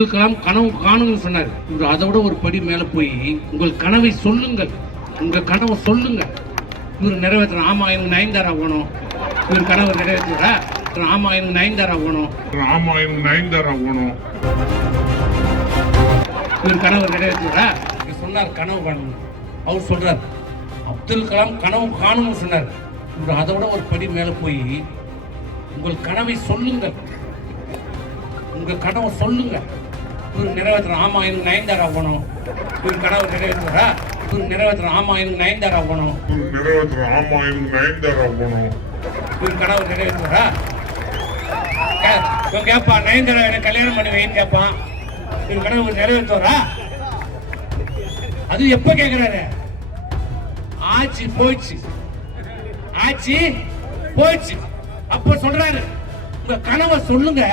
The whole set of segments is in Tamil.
கனவு காணுங்கன்னு சொன்னார். இவர் அதை விட ஒரு படி மேல போய் உங்கள் கனவை சொல்லுங்கள், உங்க கனவை சொல்லுங்க. இவர் நிறைவேற்ற ஆமா எனக்கு நயன்தாரா போகணும். இவர் கனவை நிறைவேற்றுறா. ஆமா எனக்கு நயன்தாரா போகணும். ஆமா எனக்கு நயன்தாரா போகணும். இவர் கனவை நிறைவேற்றுறா. சொன்னார் கனவு காணுங்க. அவர் சொல்றார் அப்துல் கலாம் கனவு காணுங்கன்னு சொன்னார். இவர் அதை விட ஒரு படி மேல போய் உங்கள் கனவை சொல்லுங்கள், உங்க கனவை சொல்லுங்க. இவர் நிறைவேற்ற ஆமா எனக்கு நயன்தாரா போகணும். இவர் கனவு நிறைவேற்றுறா. இவர் நிறைவேற்ற ஆமா எனக்கு நயன்தாரா போகணும். நிறைவேற்ற ஆமா எனக்கு நயன்தாரா போகணும். இவர் கனவு நிறைவேற்றுறா. இவன் கேட்பான் நயன்தாரா எனக்கு கல்யாணம் பண்ணி வைன்னு கேட்பான். இவர் கனவு நிறைவேற்றுறா. அது எப்ப கேட்கிறாரு? ஆட்சி போயிடுச்சு, ஆட்சி போயிடுச்சு. அப்ப சொல்றாரு உங்க கனவை சொல்லுங்க,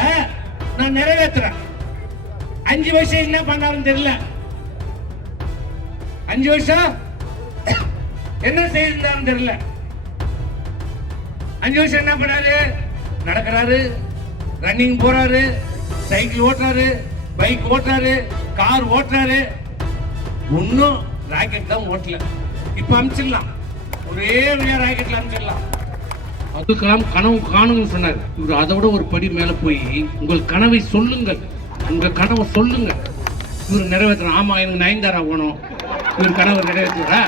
நான் நிறைவேற்றுறேன். 5 வருஷம் என்ன பண்ணாருன்னு தெரியல. 5 வருஷம் என்ன செய்திருந்தாருன்னு தெரியல. 5 வருஷம் என்ன பண்ணாரு? நடக்கிறாரு, ரன்னிங் போறாரு, சைக்கிள் ஓட்டுறாரு, பைக் ஓட்டுறாரு, கார் ஓட்டுறாரு. ஒன்னும் ராக்கெட் தான் ஓட்டல. இப்ப அமிச்சிடலாம், ஒரே வழியா ராக்கெட்ல அமிச்சிடலாம். அப்துல் கலாம் கனவு காணுங்கன்னு சொன்னார். இவர் அதை விட ஒரு படி மேல போய் உங்கள் கனவை சொல்லுங்கள், உங்க கனவை சொல்லுங்க. இவர் நிறைவேற்ற ஆமா எனக்கு நயன்தாரா போகணும். இவர் கனவை நிறைவேற்றுறா.